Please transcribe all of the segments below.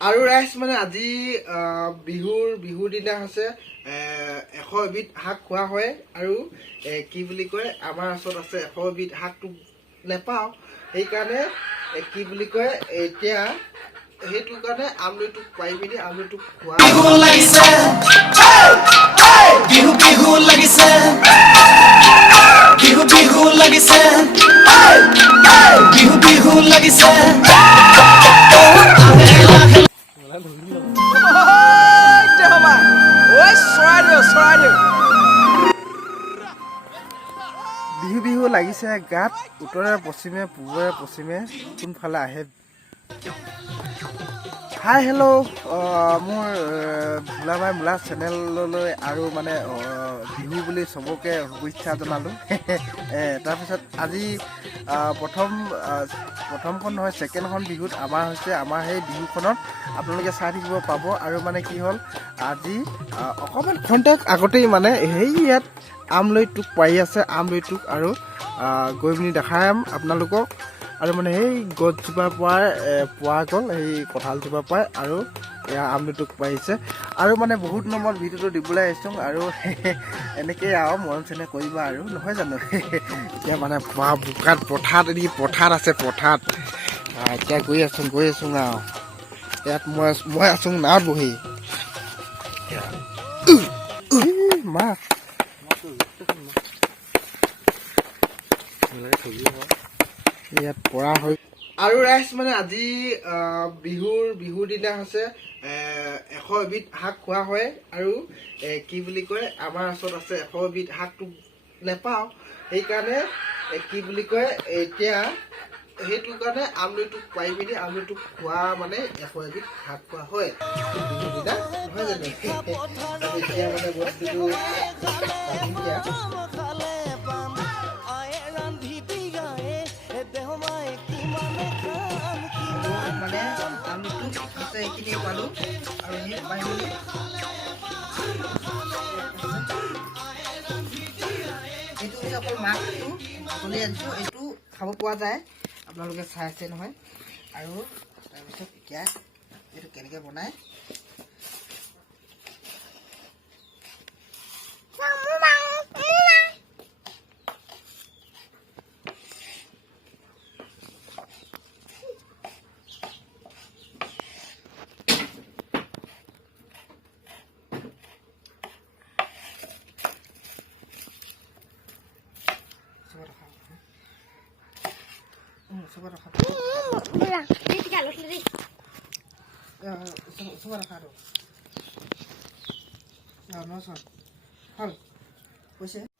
আৰু ৰাইজ মানে আজি বিহুৰ দিনা হৈছে 100 এবিধ শাক খোৱা হয় আৰু কি বুলি কয় আমাৰ ওচৰত আছে 100 এবিধ শাকটো নেপাওঁ সেইকাৰণে কি বুলি কয় এতিয়া সেইটো কাৰণে আমলৈটোক পাই পিনি আমলৈটোক খোৱা লাগিছে বিহু বিহু লাগিছে বিহু বিহু লাগিছে বিহু বিহু লাগিছে বিহু বিহু লাগিছে গাত উত্তৰে পশ্চিমে পূবে পশ্চিমে কোনফালে আহে হাই হেল্ল' মোৰ ভোলাবাই মোলা চেনেললৈ আৰু মানে বিহু বুলি চবকে শুভেচ্ছা জনালোঁ তাৰপিছত আজি প্ৰথমখন নহয় ছেকেণ্ডখন বিহুত আমাৰ হৈছে আমাৰ সেই বিহুখনত আপোনালোকে চাই থাকিব পাব আৰু মানে কি হ'ল আজি অকণমান খন্তেক আগতেই মানে সেই ইয়াত আমলৈটোক পাৰি আছে আমলৈটোক আৰু গৈ পিনি দেখাম আপোনালোকক আৰু মানে সেই গছজোপাৰ পৰা পোৱা গ'ল সেই কঁঠালজোপাৰ পৰা আৰু এয়া আমলৈটোক পাৰিছে আৰু মানে বহুত নম্বৰত ভিডিঅ'টো দিবলৈ আহিছোঁ আৰু এনেকেই আৰু মৰম চেনেহ কৰিবা আৰু নহয় জানো এতিয়া মানে বোকাত পথাৰত আছে পথাৰত এতিয়া গৈ আছোঁ আৰু ইয়াত মই আছোঁ নাৱত বহি মাছ ইয়াত পৰা হৈ আৰু ৰাইজ মানে আজি বিহুৰ দিনা হৈছে 100 এবিধ শাক খোৱা হয় আৰু কি বুলি কয় আমাৰ ওচৰত আছে 100 এবিধ শাকটো নেপাওঁ সেইকাৰণে কি বুলি কয় এতিয়া সেইটো কাৰণে আমলৈটোক পাই পিনি আমলৈটোক খোৱা মানে 100 এবিধ শাক খোৱা হয় বিহুৰ দিনা নহয় জানো এতিয়া মানে বস্তুটো মানে আমলৈটোক আছে এইখিনি পালোঁ আৰু এই পাই মেলি এইটো হৈছে অকল মাছটো তুলি আনিছোঁ এইটো খাব পোৱা যায় আপোনালোকে চাই আছে নহয় আৰু তাৰপিছত এতিয়া এইটো কেনেকৈ বনায় Coba rakah dulu. Ini tiga loh sendiri. Coba rakah dulu. Ya, masuk. Hal. Boleh?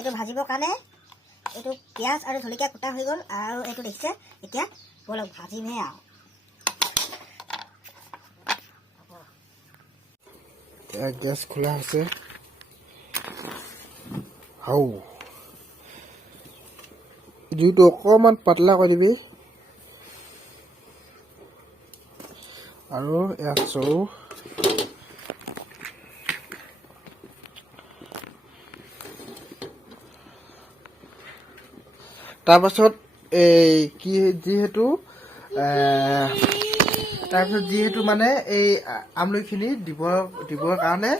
এইটো ভাজিবৰ কাৰণে এইটো পিঁয়াজ আৰু জলকীয়া কুটা হৈ গ'ল আৰু এইটো দেখিছে এতিয়া বলক ভাজিমহে আৰু গেছ খোলা আছে হাও জুইটো অকণমান পাতলা কৰি দিবি আৰু ইয়াত চৰু তাৰপাছত যিহেতু মানে এই আমলৈখিনি দিবৰ কাৰণে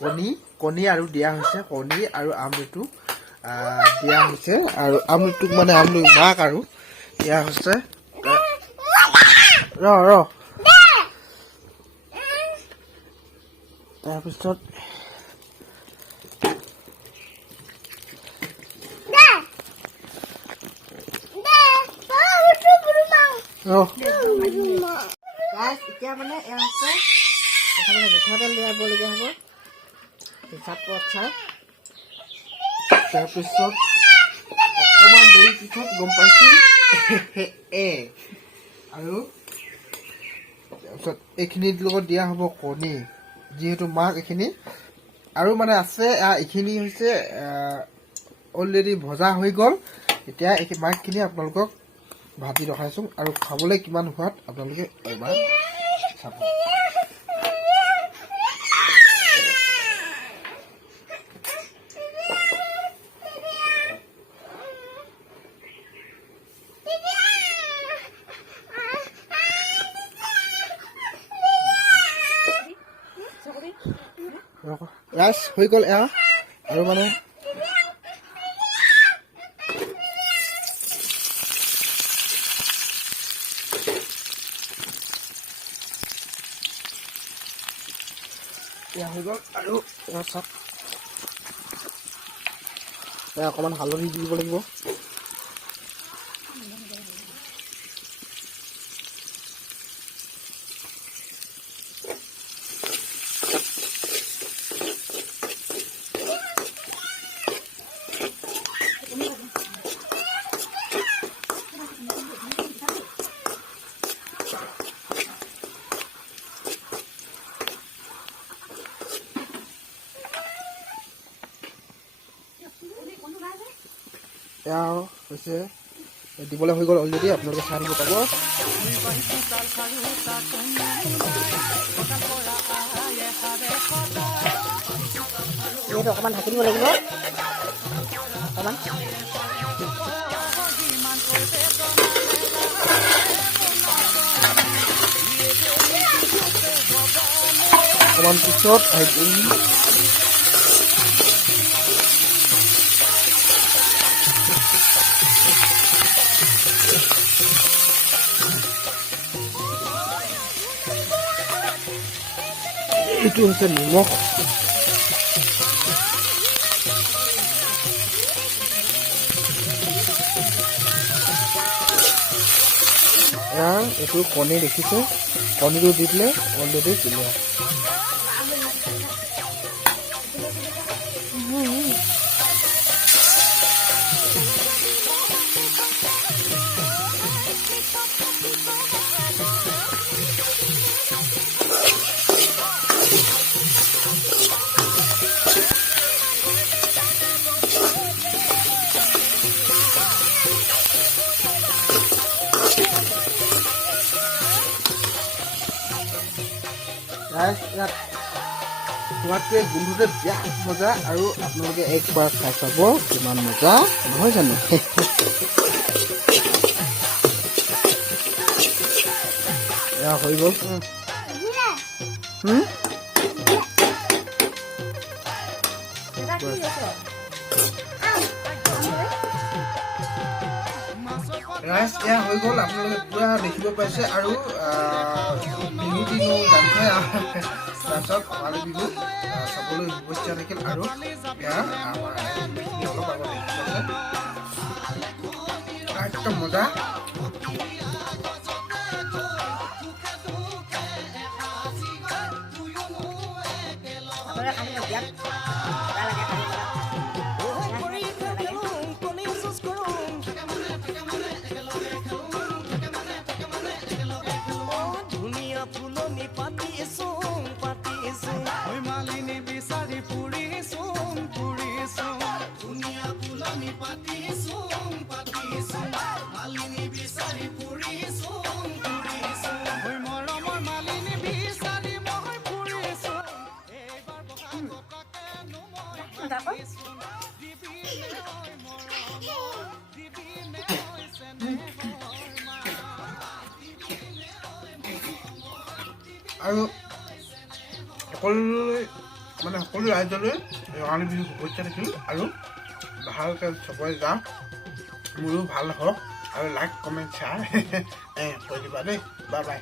কণী আৰু দিয়া হৈছে কণী আৰু আমলৈটো দিয়া হৈছে আৰু আমলৈটোক মানে আমলৈ মাক আৰু দিয়া হৈছে তাৰপিছত এতিয়া মানে এয়া আছে মিঠাতেল দিয়াবলগীয়া হ'ব হিচাপত চাই তাৰপিছত অকণমান দেৰি পিছত গম পাইছোঁ আৰু তাৰপিছত এইখিনিৰ লগত দিয়া হ'ব কণী যিহেতু মাক এইখিনি আৰু মানে আছে এইখিনি হৈছে অলৰেডি ভজা হৈ গ'ল। এতিয়া এই মাছখিনি আপোনালোকক ভাজি ৰখাইছোঁ আৰু খাবলৈ কিমান সোৱাদ আপোনালোকে এবাৰ চাব। ৰাইচ হৈ গ'ল আৰু মানে হৈ গ'ল আৰু চাওক অকণমান হালধি দি দিব লাগিব। এয়া হৈছে দিবলৈ হৈ গ'ল অলৰেডি, আপোনালোকে চাই থাকিব পাব। এইটো অকণমান ঢাকি দিব লাগিব অকণমান। অকণমান পিছত এইটো হৈছে নিমখ। এইটো কণী দেখিছে, কণীটো দি দিলে অলৰেডি ক্লিয়াৰ। ইয়াত সোৱাদটোৱে গোন্ধটোৱে বিৰাট মজা, আৰু আপোনালোকে একবাৰ খাই চাব কিমান মজা, নহয় জানো? এয়া হৈ গ'ল। ৰাইচ এয়া হৈ গ'ল, আপোনালোকে পুৰা দেখিব পাইছে। আৰু বিহু দিনো জানিছে, তাৰপিছত কঙালী বিহু চাবলৈ শুভেচ্ছা থাকিল। আৰু এয়া আমাৰ অলপ আগত দেখি পাইছে, একদম মজা। আৰু সকলো ৰাইজলৈ ৰঙালী বিহু শুভেচ্ছা থাকিল। আৰু ভালকৈ চবৰে যাওঁ, মোৰো ভাল হওক, আৰু লাইক কমেণ্ট শ্বেয়াৰ কৰি দিবা দেই। Bye bye.